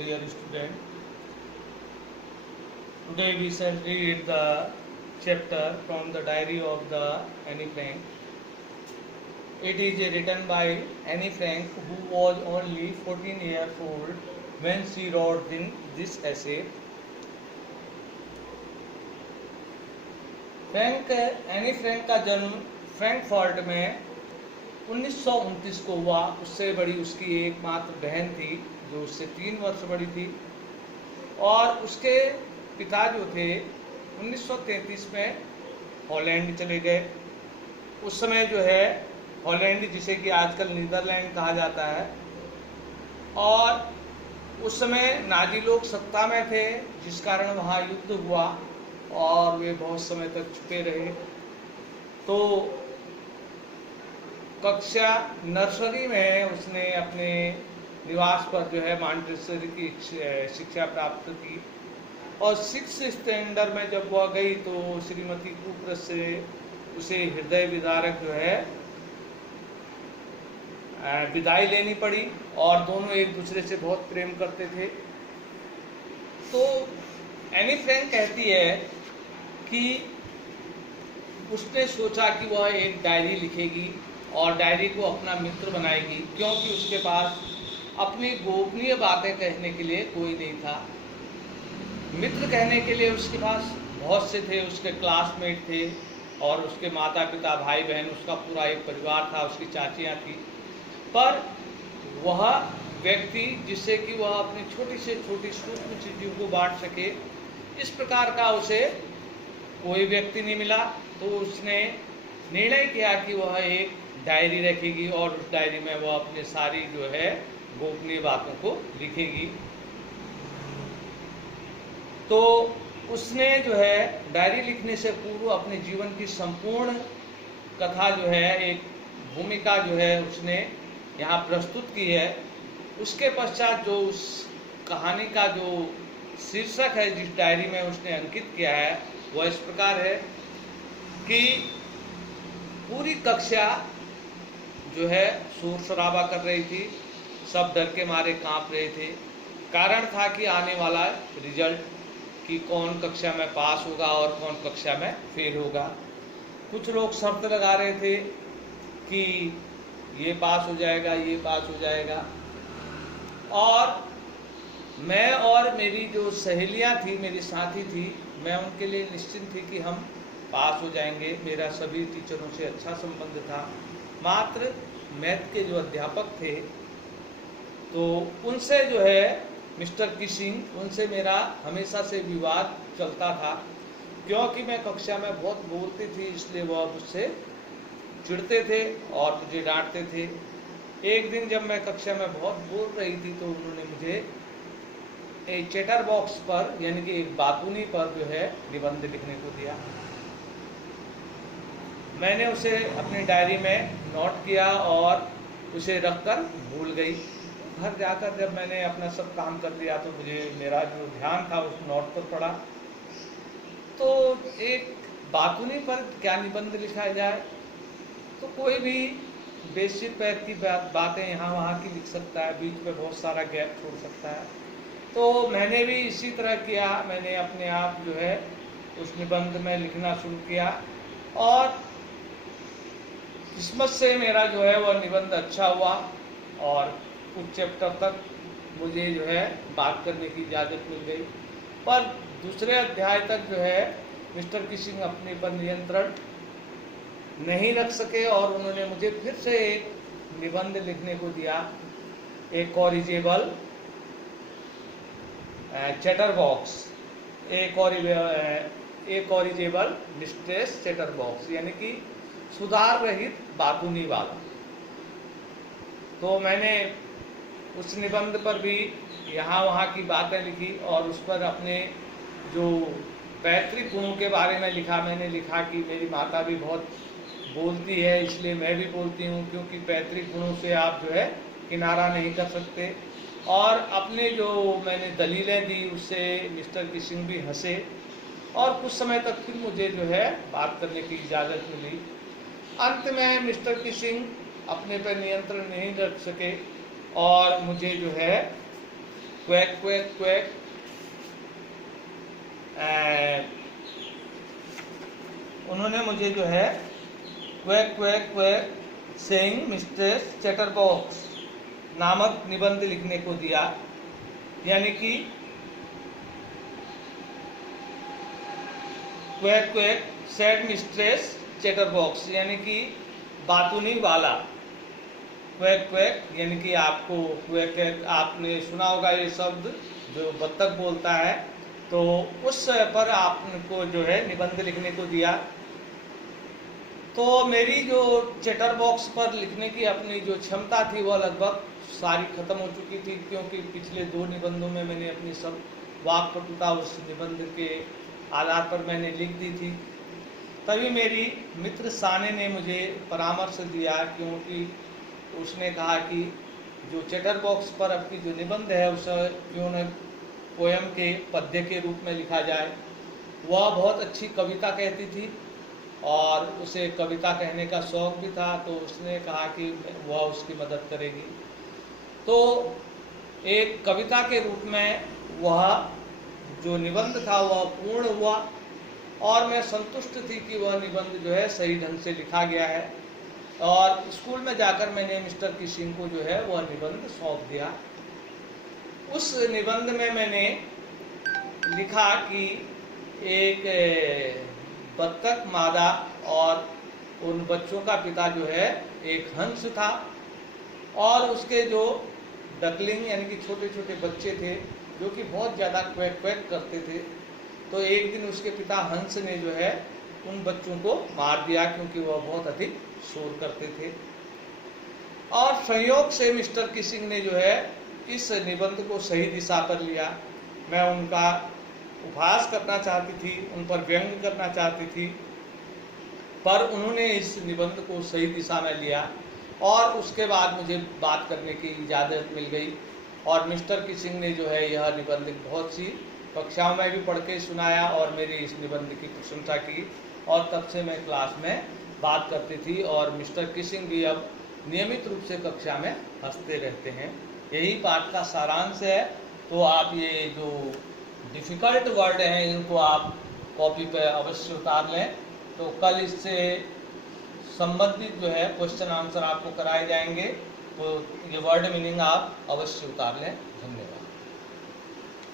dear student. Today we shall read the chapter from the diary of the Anne Frank. It is written by Anne Frank, who was only 14 years old when she wrote this essay. Anne Frank का जन्म Frankfurt में 1929 को हुआ। उससे बड़ी उसकी एकमात्र बहन थी जो उससे 3 वर्ष बड़ी थी, और उसके पिता जो थे 1933 में हॉलैंड चले गए। उस समय जो है हॉलैंड, जिसे कि आजकल नीदरलैंड कहा जाता है, और उस समय नाजी लोग सत्ता में थे, जिस कारण वहाँ युद्ध हुआ और वे बहुत समय तक छुपे रहे। तो कक्षा नर्सरी में उसने अपने निवास पर जो है मॉन्टेसरी की शिक्षा प्राप्त की, और 6th स्टैंडर्ड में जब वह गई तो श्रीमती कूपर से उसे हृदय विदारक जो है विदाई लेनी पड़ी, और दोनों एक दूसरे से बहुत प्रेम करते थे। तो एनी फ्रैंक कहती है कि उसने सोचा कि वह एक डायरी लिखेगी और डायरी को अपना मित्र बनाएगी, क्योंकि उसके पास अपनी गोपनीय बातें कहने के लिए कोई नहीं था। मित्र कहने के लिए उसके पास बहुत से थे, उसके क्लासमेट थे और उसके माता पिता, भाई बहन, उसका पूरा एक परिवार था, उसकी चाचियाँ थी। पर वह व्यक्ति जिससे कि वह अपनी छोटी से छोटी सूक्ष्म चीज़ों को बांट सके, इस प्रकार का उसे कोई व्यक्ति नहीं मिला। तो उसने निर्णय किया कि वह एक डायरी रखेगी और उस डायरी में वह अपनी सारी जो है गोपनीय बातों को लिखेगी। तो उसने जो है डायरी लिखने से पूर्व अपने जीवन की संपूर्ण कथा जो है, एक भूमिका जो है उसने यहाँ प्रस्तुत की है। उसके पश्चात जो उस कहानी का जो शीर्षक है जिस डायरी में उसने अंकित किया है, वह इस प्रकार है कि पूरी कक्षा जो है शोर शराबा कर रही थी, सब डर के मारे कांप रहे थे। कारण था कि आने वाला रिजल्ट, कि कौन कक्षा में पास होगा और कौन कक्षा में फेल होगा। कुछ लोग शर्त लगा रहे थे कि ये पास हो जाएगा, ये पास हो जाएगा, और मैं और मेरी जो सहेलियां थी, मेरी साथी थी, मैं उनके लिए निश्चिंत थी कि हम पास हो जाएंगे। मेरा सभी टीचरों से अच्छा संबंध था। मात्र मैथ के जो अध्यापक थे तो उनसे जो है मिस्टर किसिंग, उनसे मेरा हमेशा से विवाद चलता था, क्योंकि मैं कक्षा में बहुत बोलती थी, इसलिए वह मुझसे चिढ़ते थे और मुझे डांटते थे। एक दिन जब मैं कक्षा में बहुत बोल रही थी तो उन्होंने मुझे एक चैटर बॉक्स पर, यानी कि एक बातूनी पर जो है निबंध लिखने को दिया। मैंने उसे अपनी डायरी में नोट किया और उसे रखकर भूल गई। घर जाकर जब मैंने अपना सब काम कर लिया तो मुझे मेरा जो ध्यान था उस नोट पर पड़ा। तो एक बातूनी पर क्या निबंध लिखा जाए, तो कोई भी बेसिक पैर की बातें यहाँ वहाँ की लिख सकता है, बीच में बहुत सारा गैप छोड़ सकता है। तो मैंने भी इसी तरह किया। मैंने अपने आप जो है उस निबंध में लिखना शुरू किया, और किस्मत से मेरा जो है वह निबंध अच्छा हुआ, और कुछ चैप्टर तक मुझे जो है बात करने की इजाज़त मिल गई। पर दूसरे अध्याय तक जो है मिस्टर किसिंग अपने पर नियंत्रण नहीं रख सके, और उन्होंने मुझे फिर से एक निबंध लिखने को दिया, एक कॉरिजेबल चैटर बॉक्स, एक कॉरिजेबल मिस्ट्रेस चैटर बॉक्स, यानी कि सुधार रहित बातूनी वाला। तो मैंने उस निबंध पर भी यहाँ वहाँ की बातें लिखी, और उस पर अपने जो पैतृक गुणों के बारे में लिखा। मैंने लिखा कि मेरी माता भी बहुत बोलती है, इसलिए मैं भी बोलती हूँ, क्योंकि पैतृक गुणों से आप जो है किनारा नहीं कर सकते। और अपने जो मैंने दलीलें दी उससे मिस्टर किसिंग भी हंसे, और कुछ समय तक फिर मुझे जो है बात करने की इजाज़त मिली। अंत में मिस्टर किसिंग अपने पर नियंत्रण नहीं रख सके और मुझे जो है क्वैक क्वैक क्वैक, उन्होंने मुझे जो है quack quack quack saying mistress chatterbox नामक निबंध लिखने को दिया, यानी कि quack quack sad mistress chatterbox, यानी कि बातूनी वाला। क्वैक क्वैक यानी कि आपको क्वैक क्वैक आपने सुना होगा ये शब्द, जो बत्तख बोलता है, तो उस पर आपको जो है निबंध लिखने को दिया। तो मेरी जो चैटर बॉक्स पर लिखने की अपनी जो क्षमता थी वह लगभग सारी खत्म हो चुकी थी, क्योंकि पिछले 2 निबंधों में मैंने अपनी सब वाक्पटुता उस निबंध के आधार पर मैंने लिख दी थी। तभी मेरी मित्र साने ने मुझे परामर्श दिया, क्योंकि उसने कहा कि जो चैटर बॉक्स पर आपकी जो निबंध है उसे क्यों न पोयम के पद्य के रूप में लिखा जाए। वह बहुत अच्छी कविता कहती थी और उसे कविता कहने का शौक भी था, तो उसने कहा कि वह उसकी मदद करेगी। तो एक कविता के रूप में वह जो निबंध था वह पूर्ण हुआ और मैं संतुष्ट थी कि वह निबंध जो है सही ढंग से लिखा गया है। और स्कूल में जाकर मैंने मिस्टर किसिंग को जो है वह निबंध सौंप दिया। उस निबंध में मैंने लिखा कि एक बत्तख मादा और उन बच्चों का पिता जो है एक हंस था, और उसके जो डकलिंग यानी कि छोटे छोटे बच्चे थे जो कि बहुत ज़्यादा क्वैक क्वैक करते थे। तो एक दिन उसके पिता हंस ने जो है उन बच्चों को मार दिया, क्योंकि वह बहुत अधिक शोर करते थे। और संयोग से मिस्टर किसिंग ने जो है इस निबंध को सही दिशा पर लिया। मैं उनका उपहास करना चाहती थी, उन पर व्यंग करना चाहती थी, पर उन्होंने इस निबंध को सही दिशा में लिया और उसके बाद मुझे बात करने की इजाज़त मिल गई। और मिस्टर किसिंग ने जो है यह निबंध बहुत सी कक्षाओं में भी पढ़ के सुनाया और मेरी इस निबंध की प्रशंसा की, और तब से मैं क्लास में बात करती थी। और मिस्टर किसिंग भी अब नियमित रूप से कक्षा में हंसते रहते हैं। यही पाठ का सारांश है। तो आप ये जो डिफ़िकल्ट वर्ड हैं इनको आप कॉपी पे अवश्य उतार लें, तो कल इससे संबंधित जो है क्वेश्चन आंसर आपको कराए जाएंगे, तो ये वर्ड मीनिंग आप अवश्य उतार लें।